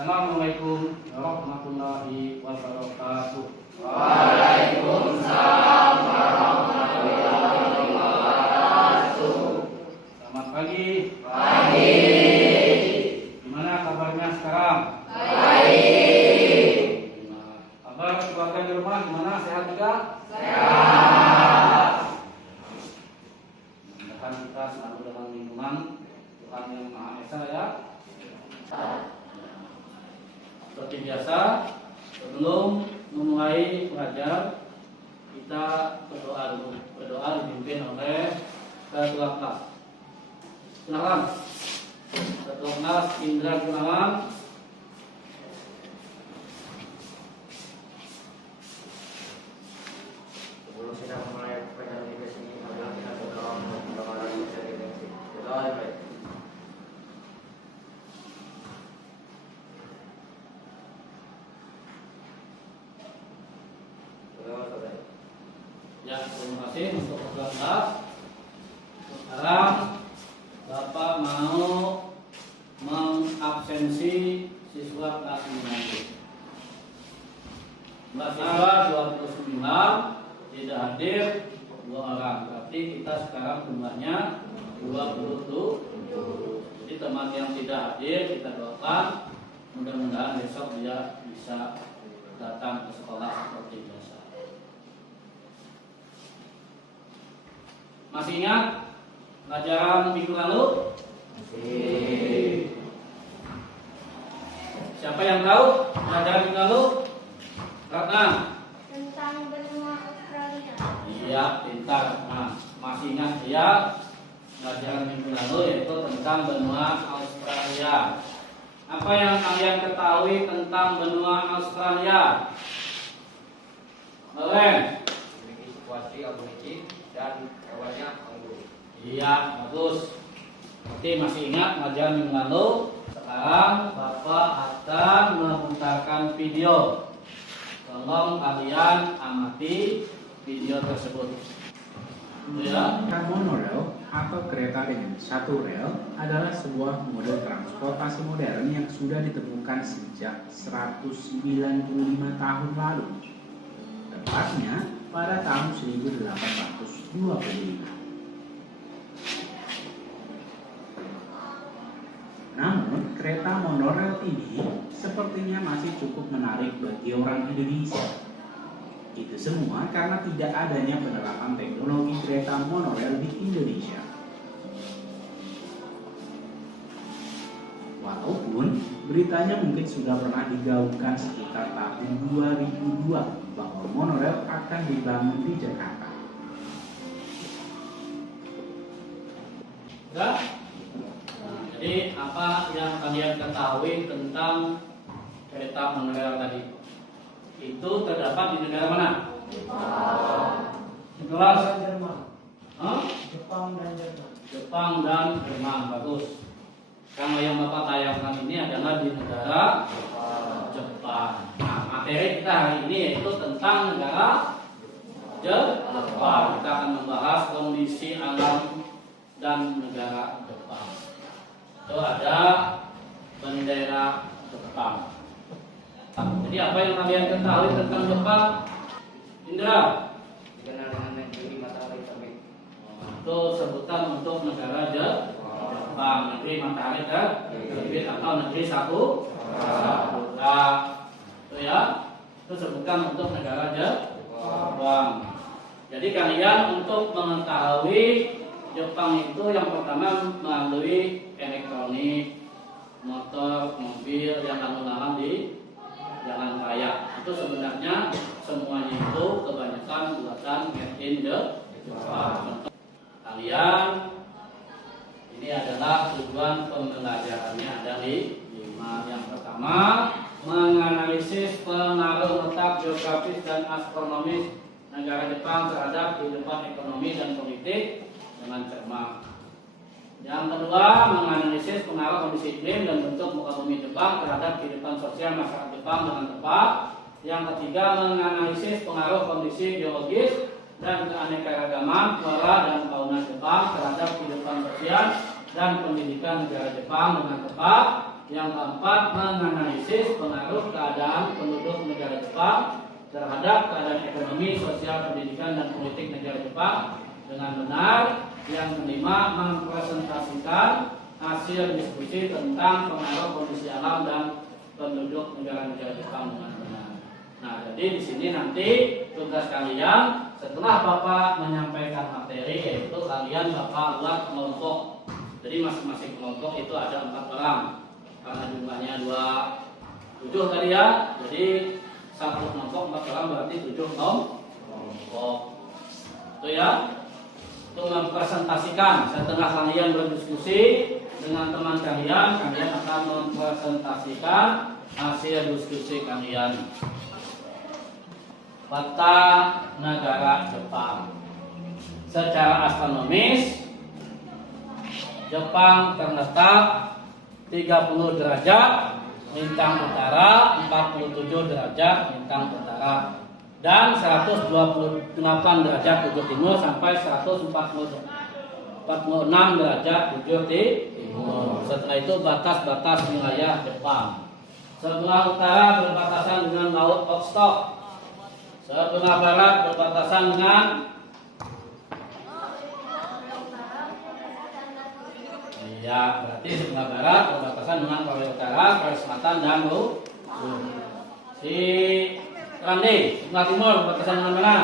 Assalamualaikum warahmatullahi wabarakatuh. Waalaikumsalam warahmatullahi wabarakatuh. Selamat pagi. Pagi. Gimana kabarnya sekarang? Baik. Kabar keluarga di rumah gimana? Sehat juga? Sehat. Mudah-mudahan kita selalu dalam lindungan Tuhan yang Maha Esa ya. Seperti biasa, sebelum memulai belajar kita berdoa dulu. Berdoa dipimpin oleh Ketua Kelas. Silakan. Ketua Kelas Indra Gunawan. Sebelum kita mulai presentation ini, marilah kita berdoa untuk orang yang bisa dimensi. Berdoa baik. Berdoa baik. Ya, terima kasih untuk Ketua Kelas. Sekarang Bapak mau mengabsensi siswa kelas 9. Mbak siswa 29 tidak hadir 2 orang. Berarti kita sekarang jumlahnya 27. Jadi teman yang tidak hadir kita doakan mudah-mudahan besok dia bisa datang ke sekolah seperti biasa. Masih ingat pelajaran minggu lalu? Masih. Siapa yang tahu pelajaran minggu lalu? Ratna. Tentang benua Australia. Iya, pintar. Nah, masih ingat ya pelajaran minggu lalu yaitu tentang benua Australia. Apa yang kalian ketahui tentang benua Australia? Kalian? Memiliki situasi aborigin dan hewannya anggur. Iya, bagus. Oke, masih ingat pelajaran minggu lalu? Sekarang Bapak akan memutarkan video. Tolong kalian amati video tersebut. Ya. Monorail atau kereta dengan satu rel adalah sebuah mode transportasi modern yang sudah ditemukan sejak 195 tahun lalu. Tepatnya pada tahun 1825. Namun, kereta monorail ini sepertinya masih cukup menarik bagi orang Indonesia. Itu semua karena tidak adanya penerapan teknologi kereta monorail di Indonesia. Walaupun beritanya mungkin sudah pernah digaungkan sekitar tahun 2002 bahwa monorail akan dibangun di Jakarta. Sudah? Nah, jadi apa yang kalian ketahui tentang kereta monorail tadi? Itu terdapat di negara mana? Kelas Jerman, Hah? Jepang dan Jerman. Jepang dan Jerman. Bagus. Karena yang Bapak tayangkan ini adalah di negara Jepang. Nah, materi kita hari ini yaitu tentang negara Jepang. Kita akan membahas kondisi alam dan negara Jepang. Itu ada bendera Jepang. Jadi apa yang kalian ketahui tentang Jepang? Indra? Dikenal dengan negeri matahari terbit. Itu sebutan untuk negara Jepang, negeri matahari terbit atau negeri Sakura. Itu ya, itu sebutan untuk negara Jepang. Jadi kalian untuk mengetahui Jepang itu yang pertama melalui elektronik, motor, mobil yang lalu lalang di jalan raya. Itu sebenarnya semuanya itu kebanyakan buatan made in Jepang. Kalian ini adalah tujuan pembelajarannya ada di 5. Yang pertama, menganalisis pengaruh letak geografis dan astronomis negara Jepang terhadap kehidupan ekonomi dan politik dengan cermat. Yang kedua, menganalisis pengaruh kondisi iklim dan bentuk muka bumi Jepang terhadap kehidupan sosial masyarakat Jepang dengan tepat. Yang ketiga, menganalisis pengaruh kondisi biologis dan keanekaragaman flora dan fauna Jepang terhadap kehidupan sosial dan pendidikan negara Jepang dengan tepat. Yang keempat, menganalisis pengaruh keadaan penduduk negara Jepang terhadap keadaan ekonomi, sosial, pendidikan, dan politik negara Jepang dengan benar. Yang kelima, mempresentasikan hasil diskusi tentang pengaruh kondisi alam dan penduduk negara-negara Jepang dengan benar. Nah, jadi di sini nanti tugas kalian setelah Bapak menyampaikan materi, yaitu kalian Bapak buat kelompok. Jadi masing-masing kelompok itu ada 4 orang. Karena jumlahnya 7 tadi ya. Jadi satu kelompok 4 orang berarti 7 kelompok. Itu ya. Untuk mempresentasikan setelah kalian berdiskusi dengan teman kalian, kalian akan mempresentasikan hasil diskusi kalian. Peta negara Jepang. Secara astronomis, Jepang terletak 30 derajat lintang utara, 47 derajat lintang utara, dan 128 derajat bujur timur sampai 146 derajat bujur timur. Setelah itu batas-batas wilayah Jepang. Sebelah utara berbatasan dengan Laut Okhotsk. Sebelah barat berbatasan dengan berarti sebelah barat berbatasan dengan Korea Utara, Korea Selatan, dan si Rande. Sebelah timur berbatasan dengan mana?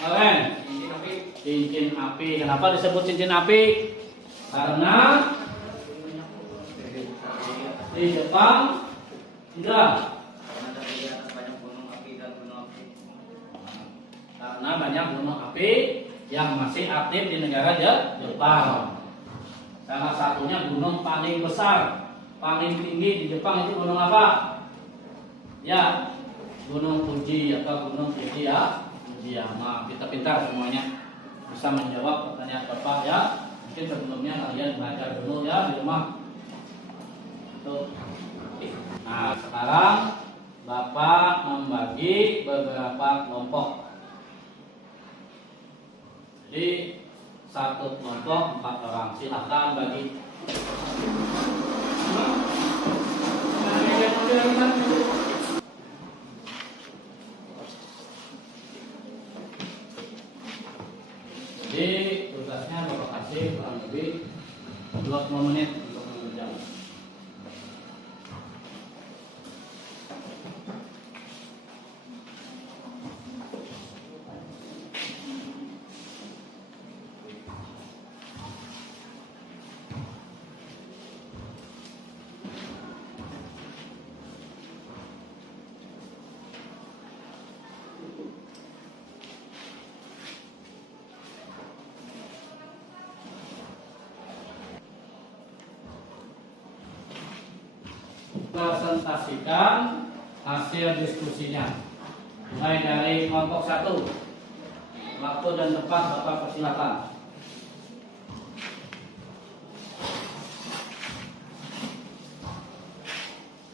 Keren. Cincin api. Kenapa disebut cincin api? Karena di Jepang tidak. Karena banyak gunung api yang masih aktif di negara Jepang. Salah satunya gunung paling besar, paling tinggi di Jepang itu gunung apa? Ya, Gunung Fuji atau Gunung Fujiyama. Kita pintar semuanya, bisa menjawab pertanyaan Bapak ya. Mungkin sebelumnya kalian belajar dulu ya di rumah. Tuh. Nah, sekarang Bapak membagi beberapa kelompok. Jadi satu kelompok 4 orang. Silakan bagi. Jadi tugasnya Bapak kasih kurang lebih 20 menit untuk mengerjakan. Presentasikan hasil diskusinya. Mulai dari kelompok 1. Waktu dan tempat Bapak persilakan.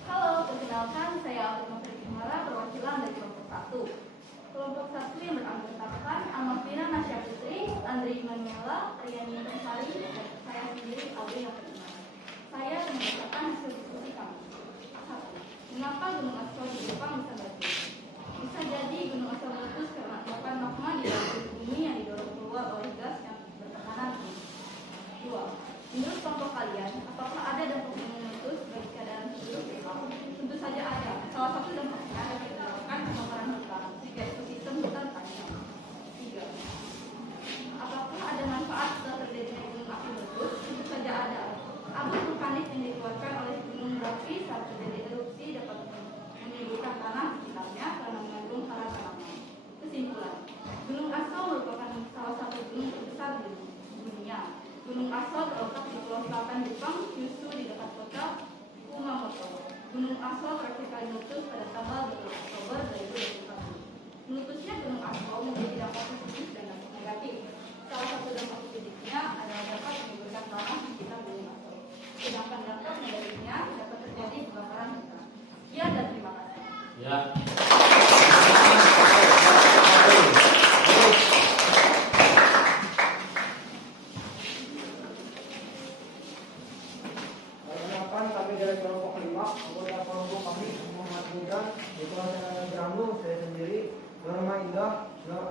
Halo, perkenalkan saya Alma Primara, perwakilan dari kelompok 1. Kelompok 1 yang beranggotakan Amafina Nasya Putri, Andri Maniela, Riani Persari, dan saya sendiri Aldi yang beriman. Saya akan membacakan hasil diskusi kami. 1. Mengapa gunung askal di Jepang bisa meletus? Bisa jadi gunung askal meletus karena endapan magma di dalam bumi yang didorong keluar oleh gas yang bertekanan tinggi. 2. Menurut kelompok kalian, apakah ada dampak gunung meletus bagi keadaan penduduk Jepang? Tentu saja ada. Salah satu dampaknya adalah menyebabkan kebakaran hutan jika ekosistem hutan panjang. 3. Apakah ada manfaat setelah terjadinya gunung api meletus? Tentu saja ada. Abu vulkanik yang dikeluarkan oleh gunung berapi saat terjadi erupsi dapat menimbulkan tanah di sekitarnya karena mengandung hara tanaman. Kesimpulan, Gunung Aso merupakan salah satu gunung terbesar di dunia. Gunung Aso terletak di pulau selatan Jepang, Kyushu di dekat kota Kumamoto. Gunung Aso terakhir kali meletus pada tanggal 20 Oktober 2021. Meletusnya Gunung Aso menjadi dampak positif dan dampak negatif. Salah satu dampak positifnya adalah dapat menimbulkan tanah di sekitar Gunung Aso. Sedangkan dampak negatifnya dapat terjadi kebakaran hutan. Sekian dan terima kasih. Ya.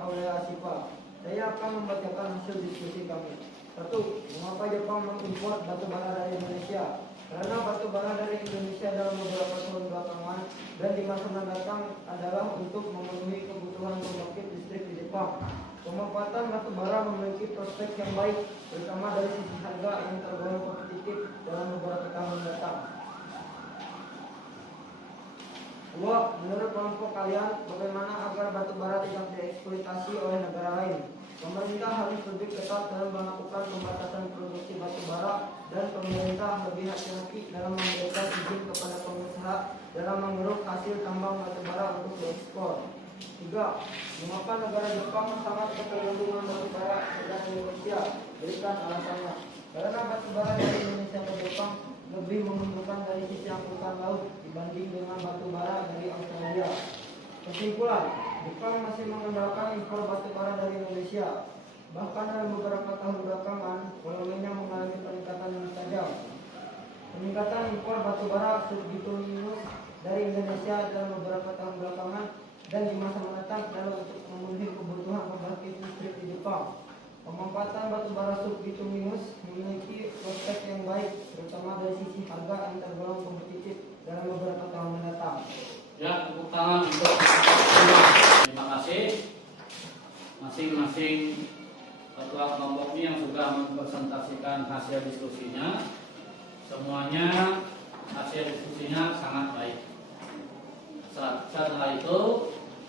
oleh Asifa. Saya akan membacakan hasil diskusi kami. 1. Mengapa Jepang mengimpor batu bara dari Indonesia? Karena batu bara dari Indonesia dalam beberapa tahun belakangan dan di masa mendatang adalah untuk memenuhi kebutuhan pembangkit listrik di Jepang. Pemanfaatan batu bara memiliki prospek yang baik, terutama dari sisi harga yang tergolong kompetitif dalam beberapa tahun mendatang. 2. Menurut kelompok kalian, bagaimana agar batu bara tidak dieksploitasi oleh negara lain? Pemerintah harus lebih ketat dalam melakukan pembatasan produksi batu bara dan pemerintah lebih hati-hati dalam memberikan izin kepada pengusaha dalam mengeruk hasil tambang batu bara untuk diekspor. 3. Mengapa negara Jepang sangat ketergantungan batu bara dari Indonesia? Berikan alasannya. Karena batu bara dari Indonesia ke Jepang lebih menguntungkan dari sisi angkutan laut dibanding dengan batu bara dari Australia. Kesimpulan, Jepang masih mengandalkan impor batu bara dari Indonesia. Bahkan dalam beberapa tahun belakangan, volumenya mengalami peningkatan yang tajam. Peningkatan impor batu bara subbituminus dari Indonesia dalam beberapa tahun belakangan dan di masa mendatang adalah untuk memenuhi kebutuhan pembangkit listrik di Jepang. Pemanfaatan batu bara subbituminus memiliki prospek yang baik, terutama dari sisi harga yang tergolong kompetitif dalam beberapa tahun mendatang. Ya, tepuk tangan untuk semua. Terima kasih masing-masing ketua kelompok ini yang sudah mempresentasikan hasil diskusinya. Semuanya hasil diskusinya sangat baik. Setelah itu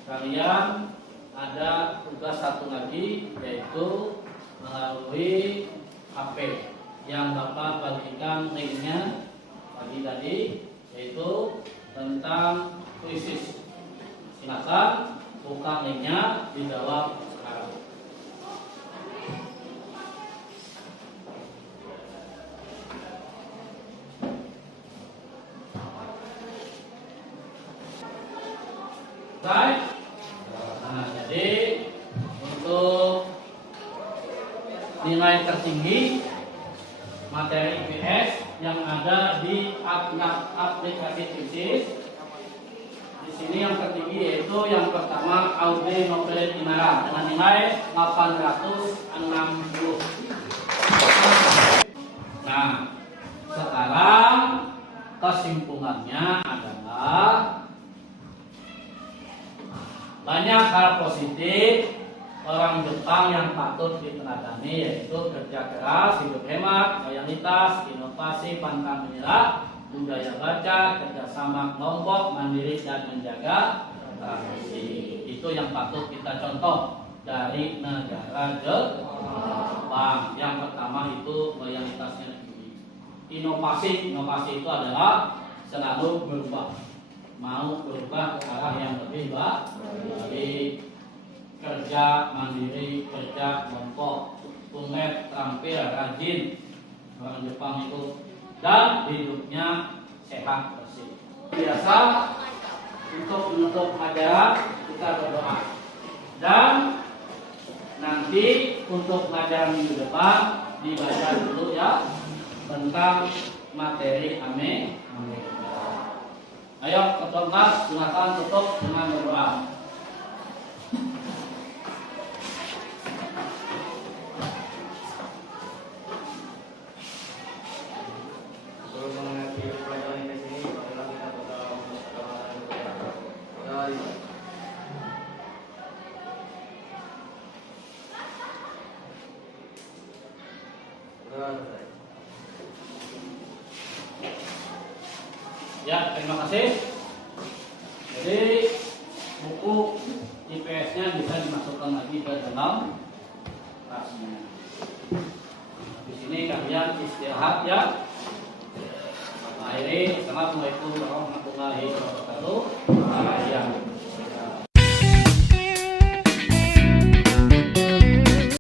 kalian ada tugas satu lagi, yaitu melalui HP yang Bapak bagikan linknya pagi tadi, yaitu tentang krisis. Silakan buka linknya, dijawab sekarang. Baik. Nah, jadi untuk nilai tertinggi materi IPS yang ada di aplikasi krisis. Di sini yang tertinggi yaitu yang pertama Audrey Nobel Inara dengan nilai 860. Nah, sekarang kesimpulannya adalah banyak hal positif orang Jepang yang patut diteladani, yaitu kerja keras, hidup hemat, loyalitas, inovasi, pantang menyerah, budaya baca, kerjasama kelompok, mandiri dan menjaga tradisi. Itu yang patut kita contoh dari negara Jepang. Yang pertama itu loyalitasnya tinggi. Inovasi itu adalah selalu berubah, mau berubah ke arah yang lebih baik. Kerja mandiri, kerja kelompok, tulen, terampil, rajin orang Jepang itu, dan hidupnya sehat bersih. Biasa untuk menutup acara kita berdoa, dan nanti untuk pelajaran minggu depan dibaca dulu ya tentang materi Ame. Ayo ketua kelas, silakan tutup dengan berdoa. Ya, terima kasih. Jadi buku IPS-nya bisa dimasukkan lagi ke dalam kelasnya. Di sini kalian istirahat ya. Akhiri, assalamualaikum warahmatullahi wabarakatuh.